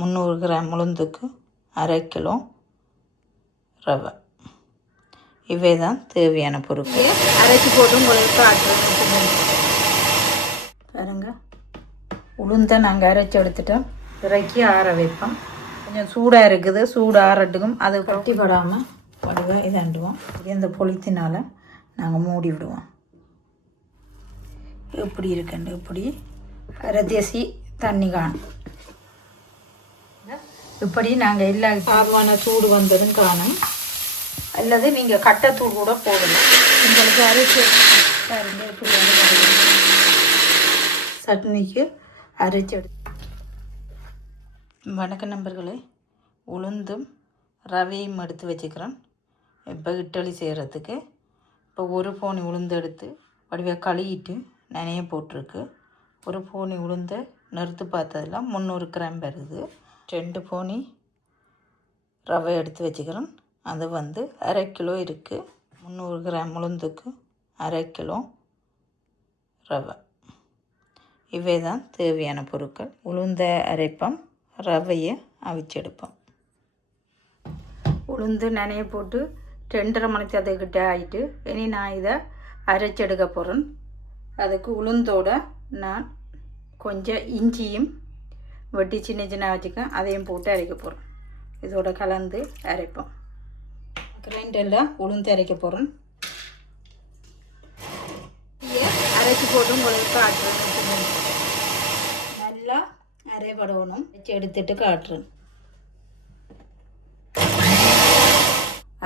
300 gram உளுந்துக்கு 1/2 kilo ரவை. இவை தான் தேவையான பொருட்கள். அரைச்சி போட்டு உங்களுக்கு காட்டுறேன் பாருங்க. உளுந்தை நாங்கள் அரைச்சி எடுத்துட்டோம். இறக்கி ஆற வைப்போம். கொஞ்சம் சூடாக இருக்குது, சூடு ஆறட்டுக்கும். அது கட்டிப்படாமல் வடிவாக இதாண்டுவோம். இந்த பொலித்தினால் நாங்கள் மூடி விடுவோம். எப்படி இருக்குண்டு இப்படி அரை தேசி தண்ணி காணும். இப்படி நாங்கள் எல்லா சாமான சூடு வந்ததும் காணும். அல்லது நீங்கள் கட்டைத்தூள் கூட போடலாம். உங்களுக்கு அரைச்சி பாருங்க இப்படி சட்னிக்கு அரைச்சி எடுத்து. வணக்கம் நண்பர்களே, உளுந்தும் ரவையும் எடுத்து வச்சுக்கிறேன். இப்போ இட்லி செய்கிறதுக்கு இப்போ ஒரு போனி உளுந்து எடுத்து வடிவாக கழுவிட்டு நனைய போட்டிருக்கு. ஒரு போனி உளுந்தை நிறுத்து பார்த்ததெல்லாம் 300 கிராம் வருது. 2 போனி ரவை எடுத்து வச்சுக்கிறேன். அது 1/2 கிலோ இருக்குது. 300 கிராம் உளுந்துக்கு 1/2 கிலோ ரவை. இவை தான் தேவையான பொருட்கள். உளுந்தை அரைப்போம், ரவையை அவிச்செடுப்போம். உளுந்து நனைய போட்டு 2.5 மணி நேரத்துக்கிட்ட ஆகிட்டு இனி நான் இதை அரைச்செடுக்க போகிறேன். அதுக்கு உளுந்தோட நான் கொஞ்சம் இஞ்சியும் வெட்டி சின்ன சின்ன வச்சுக்கேன், அதையும் போட்டு அரைக்க போகிறேன். இதோட கலந்து அரைப்போம். கிரைண்டரில் உளுந்து அரைக்க போகிறேன். அரைச்சி போட்டு உங்களுக்கு காட்டுறேன். நல்லா அரைப்படணும். வச்சு எடுத்துட்டு காட்டுறேன்.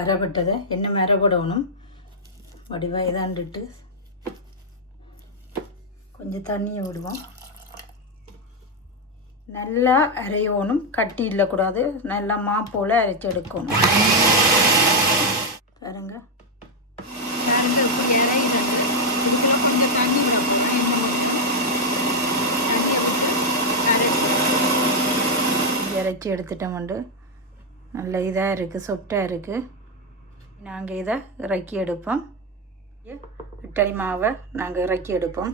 அரைப்பட்டதை என்ன அரைப்படணும். வடிவாக இதாண்டுட்டு கொஞ்சம் தண்ணியை விடுவோம். நல்லா அரையணும், கட்டி இல்லக்கூடாது. நல்லா மாப்போல் அரைச்சி எடுக்கணும். பாருங்க இறைச்சி எடுத்துட்டோம்ண்டு நல்ல இதாக இருக்குது, சொப்டாக இருக்குது. நாங்கள் இதை இறக்கி எடுப்போம். இட்லி மாவை நாங்கள் இறக்கி எடுப்போம்.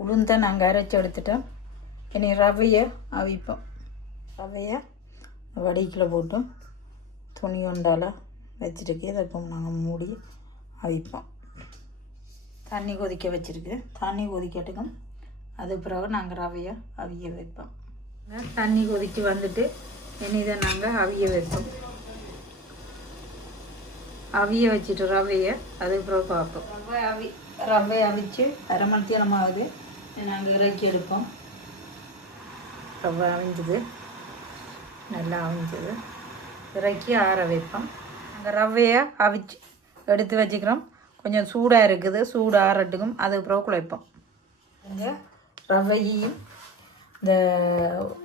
உளுந்தை நாங்கள் அரைச்சி எடுத்துட்டோம். இனி ரவையை அவிப்போம். ரவையை வடிக்கில் போட்டு துணி ஒண்டால் வச்சுருக்கு. இதை இப்போ நாங்கள் மூடி அவிப்போம். தண்ணி கொதிக்க வச்சுருக்கு. தண்ணி கொதிக்கட்டுக்கும். அது பிறகு நாங்கள் ரவையை அவிய வைப்போம். தண்ணி கொதித்து வந்துட்டு இனி இதை நாங்கள் அவிய வைப்போம். அவிய வச்சுட்டு ரவையை அதுக்கு பிறகு பார்ப்போம். ரவை அவிச்சு 1/2 மணி நேரம் ஆகுது. நாங்கள் இறக்கி எடுப்போம். ரவை அவிஞ்சது, நல்லா அவிஞ்சது. இறக்கி ஆற வைப்போம். நாங்கள் ரவையை அவிச்சு எடுத்து வச்சுக்கிறோம். கொஞ்சம் சூடாக இருக்குது, சூடு ஆறட்டுக்கும். அதுக்கு பிறகு குழைப்போம். இங்கே ரவையையும் இந்த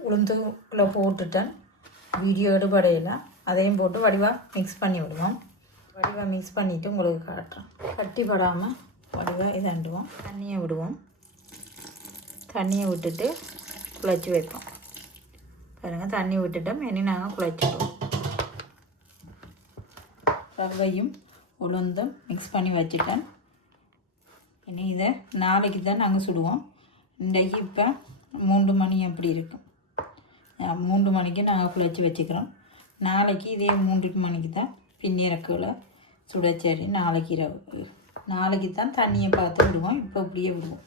உளுந்துக்குள்ளே போட்டுட்டேன். வீடியோ எடுபடையில் அதையும் போட்டு வடிவாக மிக்ஸ் பண்ணி விடுவோம். வடிவாக மிக்ஸ் பண்ணிவிட்டு உங்களுக்கு காட்டுறேன். கட்டிப்படாமல் வடிவாக இதாண்டுவோம். தண்ணியை விடுவோம். தண்ணியை விட்டுட்டு குழச்சி வைப்போம். பாருங்கள், தண்ணி விட்டுட்டோம். இனி நாங்கள் குழச்சிடுவோம். ரவையும் உளுந்தும் மிக்ஸ் பண்ணி வச்சுட்டேன். இனி இதை நாளைக்கு தான் நாங்கள் சுடுவோம். இன்றைக்கு இப்போ 3 மணி அப்படி இருக்கும். 3 மணிக்கு நாங்கள் குழச்சி வச்சுக்கிறோம். நாளைக்கு இதே 3 மணிக்கு தான் பின்னிறக்குள்ள சுடச்சேரி. நாளைக்கு இரவு, நாளைக்கு தான் தண்ணியை பார்த்து விடுவோம். இப்போ இப்படியே விடுவோம்.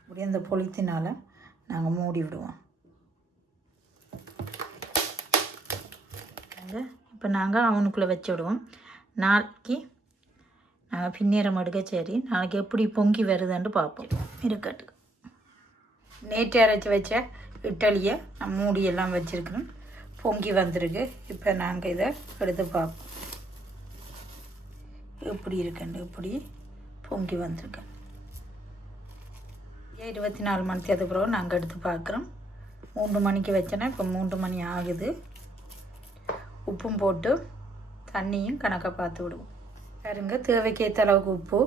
இப்படியே அந்த பொலித்தினால் நாங்கள் மூடி விடுவோம். இப்போ நாங்கள் அவனுக்குள்ளே வச்சு விடுவோம். நாளைக்கு நாங்கள் பின்னேறம் எடுக்க சரி. நாளைக்கு எப்படி பொங்கி வருதுன்னு பார்ப்போம். இருக்கட்டுக்கு நேற்று அரைச்சி வச்ச இட்லியை நான் மூடியெல்லாம் வச்சுருக்கிறேன். பொங்கி வந்திருக்கு. இப்போ நாங்கள் இதை எடுத்து பார்ப்போம். எப்படி இருக்குண்டு இப்படி பொங்கி வந்திருக்கேன். 24 மணி தேர்தல் பிறகு நாங்கள் எடுத்து பார்க்குறோம். 3 மணிக்கு வச்சேன்னா இப்போ 3 மணி ஆகுது. உப்பும் போட்டு தண்ணியும் கணக்காக பார்த்து விடுவோம். பாருங்க, தேவைக்கேற்ற அளவுக்கு உப்பு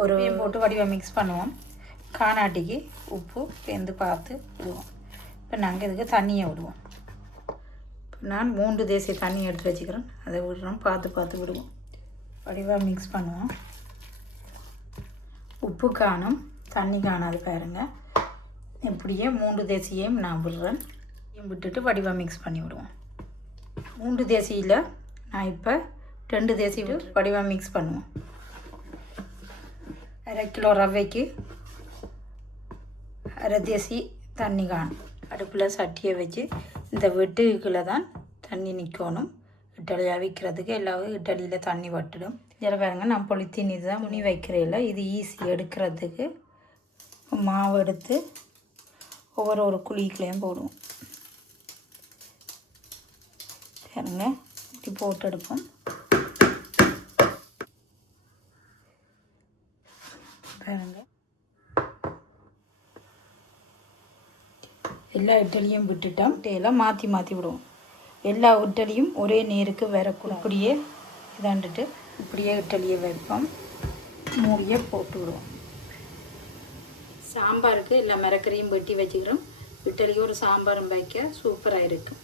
ஒரு போட்டு வடிவாக மிக்ஸ் பண்ணுவோம். காணாட்டிக்கு உப்பு சேர்ந்து பார்த்து விடுவோம். இப்போ நாங்கள் இதுக்கு தண்ணியை விடுவோம். நான் 3 தேசிய தண்ணி எடுத்து வச்சுக்கிறேன். அதை விடுறோம். பார்த்து விடுவோம். வடிவாக மிக்ஸ் பண்ணுவோம். உப்பு காணும், தண்ணி காணாது. பாருங்கள், இப்படியே 3 தேசியையும் நான் விடுறேன். விட்டுட்டு வடிவாக மிக்ஸ் பண்ணி விடுவோம். 3 தேசியில் நான் இப்போ 2 தேசி விட்டு வடிவாக மிக்ஸ் பண்ணுவோம். 1/2 கிலோ ரவைக்கு 1/2 தேசி தண்ணி காணும். அடுப்பில் சட்டியை வச்சு இந்த வெட்டுக்குள்ளே தான் தண்ணி நிற்கணும். இட்டலி அவிக்கிறதுக்கு எல்லாரும் இட்டலியில் தண்ணி வட்டிடும். இதில் பாருங்க நான் பொலித்தீன் இதுதான் முனி வைக்கிறதில்ல. இது ஈஸி எடுக்கிறதுக்கு. மாவு எடுத்து ஒவ்வொரு குழிக்குள்ளேயும் போடுவோம். பாருங்க இப்படி போட்டு எடுப்போம். பாருங்க எல்லா இட்டலியும் விட்டுட்டோம். எல்லாம் மாற்றி மாற்றி விடுவோம். எல்லா இட்டலியும் ஒரே நேருக்கு வரக்கூடாது. இப்படியே இதாண்டுட்டு இப்படியே இட்டலியை வைப்போம். மூடியை போட்டு விடுவோம். சாம்பாருக்கு எல்லா மிரக்கரையும் வெட்டி வச்சுக்கிறோம். இட்டலியும் ஒரு சாம்பாரும் வைக்க சூப்பராக இருக்கும்.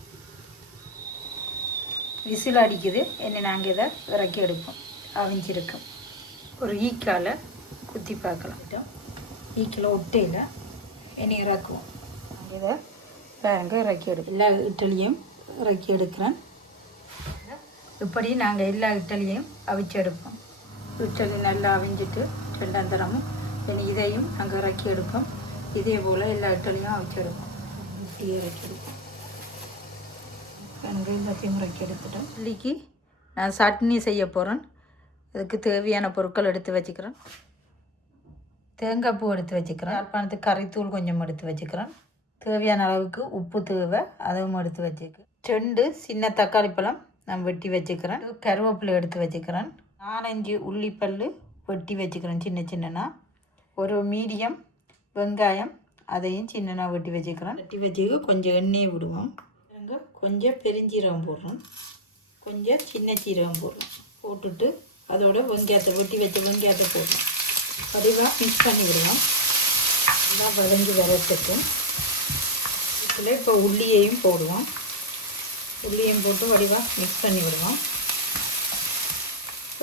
விசில் அடிக்குது. என்ன நாங்கள் இதை இறக்கி எடுப்போம். அவிஞ்சிருக்கும். ஒரு ஈக்கால் குத்தி பார்க்கலாம். ஈக்கில் ஒட்டையில் இனி இறக்குவோம். நாங்கள் இதை பாருங்க இறக்கி எடுப்போம். எல்லா இட்டலியும் இறக்கி எடுக்கிறேன். இப்படி நாங்கள் எல்லா இட்டலியையும் அவிச்சு எடுப்போம். இட்டலி நல்லா அவிஞ்சிட்டு 2ஆம் தரமும் இதையும் நாங்கள் இறக்கி எடுப்போம். இதே போல் எல்லா இட்டலியும் அவிச்சு எடுப்போம். இப்படியே இறக்கி எடுப்போம். எனக்கு எல்லாத்தையும் இறக்கி எடுத்துட்டோம். இட்லிக்கு நான் சட்னி செய்ய போகிறேன். அதுக்கு தேவையான பொருட்கள் எடுத்து வச்சுக்கிறேன். தேங்காய் பூ எடுத்து வச்சுக்கிறேன். யாழ்ப்பாணத்துக்கு கறித்தூள் கொஞ்சம் எடுத்து வச்சுக்கிறேன். தேவையான அளவுக்கு உப்பு தேவை, அதுவும் எடுத்து வச்சுக்கிறேன். 2 சின்ன தக்காளி பழம் நான் வெட்டி வச்சுக்கிறேன். கருவேப்பிலை எடுத்து வச்சுக்கிறேன். 4-5 உள்ளிப்பல் வெட்டி வச்சுக்கிறேன் சின்ன சின்னனா. ஒரு மீடியம் வெங்காயம் அதையும் சின்னனா வெட்டி வச்சுக்கிறேன். வெட்டி வச்சுக்க கொஞ்சம் எண்ணெயை விடுவோம். கொஞ்சம் பெருஞ்சீரகம் போடுறோம். கொஞ்சம் சின்ன சீரகம் போடுறோம். போட்டுட்டு அதோட வெங்காயத்தை வெட்டி வச்ச வெங்காயத்தை போடுறோம். வடிவாக மிக்ஸ் பண்ணி விடுவோம். எல்லாம் வதங்கி வரத்துக்கு இதில் இப்போ உள்ளியையும் போடுவோம். உள்ளியும் போட்டு வடிவாக மிக்ஸ் பண்ணி விடுவோம்.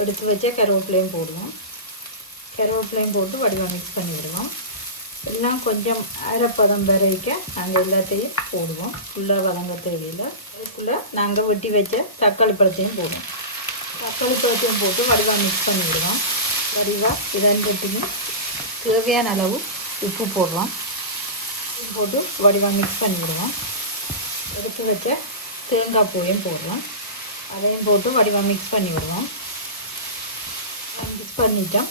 எடுத்து வச்ச கருவேப்பிலையும் போடுவோம். கருவேப்பிலையும் போட்டு வடிவாக மிக்ஸ் பண்ணி விடுவோம். எல்லாம் கொஞ்சம் அரைப்பதம் வரைக்க நாங்கள் எல்லாத்தையும் போடுவோம். ஃபுல்லாக வதங்க தேவையில்லை. அதுக்குள்ளே நாங்கள் வெட்டி வச்ச தக்காளி பழத்தையும் போடுவோம். தக்காளி பழத்தையும் போட்டு வடிவாக மிக்ஸ் பண்ணி விடுவோம். வடிவாக இதன்ட்டுமே தேவையான அளவு உப்பு போடுறோம். உப்பு போட்டு வடிவாக மிக்ஸ் பண்ணி விடுவோம். எடுத்து வச்ச தேங்காய் பூவையும் போடுறோம். அதையும் போட்டு வடிவாக மிக்ஸ் பண்ணி விடுவோம். மிக்ஸ் பண்ணிட்டோம்.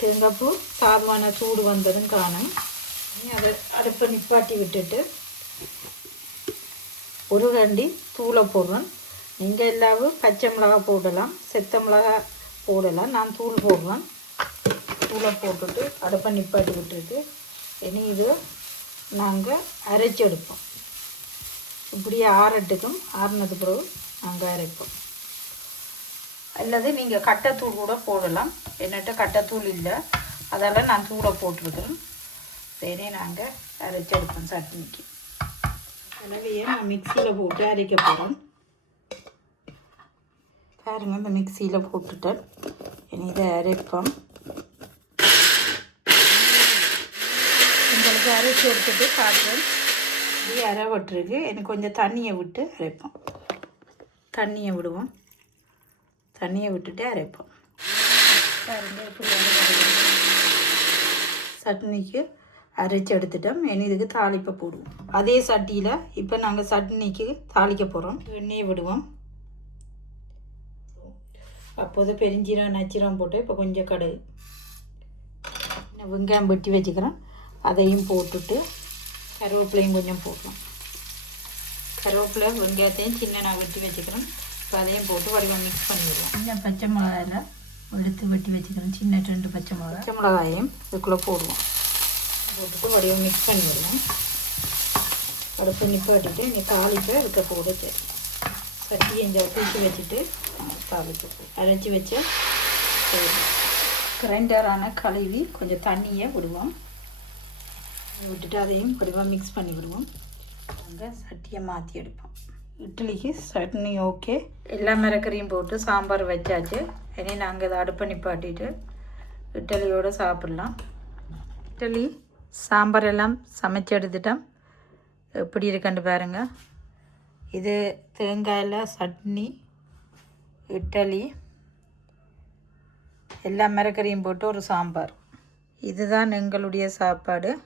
தேங்காய் பூ சாதமான சூடு வந்ததும் காணும். அதை அடுப்பை நிப்பாட்டி விட்டுட்டு ஒரு கண்டி தூளை போடுறோம். நீங்கள் எல்லாவும் பச்சை மிளகா போடலாம், செத்த மிளகா போடலாம். நான் தூள் போடுவேன். தூளை போட்டுட்டு அடுப்பை நிப்பாட்டி விட்டுட்டு இனி இது நாங்கள் அரைச்சி எடுப்போம். இப்படியே ஆறட்டுக்கும் ஆறினது பிறகு நாங்கள் அரைப்போம். அல்லது நீங்கள் கட்டைத்தூள் கூட போடலாம். என்னட்ட கட்டைத்தூள் இல்லை, அதால் நான் தூளை போட்டிருக்கிறேன். சரி நாங்கள் அரைச்சி எடுப்போம் சட்னிக்கு. கலவையை நான் மிக்சியில் போட்டு அரைக்க போகிறேன். பாருங்க இந்த மிக்சியில் போட்டுட்டேன். இனி இதை அரைப்போம். உங்களுக்கு அரைச்சி எடுத்துட்டு காட்டுறேன். இப்படி அரை விட்டுருக்கு. எனக்கு கொஞ்சம் தண்ணியை விட்டு அரைப்போம். தண்ணியை விடுவோம். தண்ணியை விட்டுட்டு அரைப்போம். பாருங்க இப்படி சட்னிக்கு அரைச்சி எடுத்துட்டோம். இனி இதுக்கு தாளிப்பை போடுவோம். அதே சட்டியில் இப்போ நாங்கள் சட்னிக்கு தாளிக்க போகிறோம். எண்ணெயை விடுவோம். அப்போது பெருஞ்சீரகம் நச்சீரகம் போட்டு இப்போ கொஞ்சம் கடுகு வெங்காயம் வெட்டி வச்சுக்கிறேன். அதையும் போட்டுட்டு கருவேப்பிலையும் கொஞ்சம் போடலாம். கருவேப்பிலை வெங்காயத்தையும் சின்ன நான் வெட்டி வச்சுக்கிறேன். இப்போ அதையும் போட்டு வடிவாக மிக்ஸ் பண்ணிடுவோம். சின்ன பச்சை மிளகாயில் எடுத்து வெட்டி வச்சுக்கிறேன். சின்ன 2 பச்சை மிளகாயும் இதுக்குள்ளே போடுவோம். போட்டுட்டு வடிவாக மிக்ஸ் பண்ணிடுவோம். அடுப்பு நிப்பாட்டிட்டு இனி தாளிப்பை இருக்க போட சரி சட்டி எஞ்சா தூக்கி வச்சுட்டு தாளிப்பு அரைச்சி வச்ச கிரைண்டரான கழுவி கொஞ்சம் தண்ணியை விடுவோம். விட்டுட்டு அதையும் வடிவாக மிக்ஸ் பண்ணி விடுவோம். நாங்கள் சட்டியை மாற்றி எடுப்போம். இட்லிக்கு சட்னி ஓகே. எல்லா மிரக்கறியும் போட்டு சாம்பார் வச்சாச்சு. இனி நாங்கள் இதை அடுப்பை நிப்பாட்டிட்டு இட்லியோடு சாப்பிட்லாம். இட்லி சாம்பார் எல்லாம் சமைச்சு எடுத்துட்டோம். எப்படி இருக்குன்னு பாருங்கள். இது தேங்காயில் சட்னி, இட்லி, எல்லா மரக்கறியும் போட்டு ஒரு சாம்பார். இதுதான் எங்களுடைய சாப்பாடு.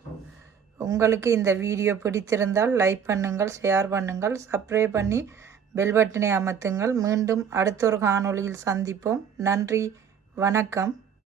உங்களுக்கு இந்த வீடியோ பிடித்திருந்தால் லைக் பண்ணுங்கள், ஷேர் பண்ணுங்கள், சப்ஸ்கிரைப் பண்ணி பெல் பட்டனை அமர்த்துங்கள். மீண்டும் அடுத்த ஒரு காணொளியில் சந்திப்போம். நன்றி, வணக்கம்.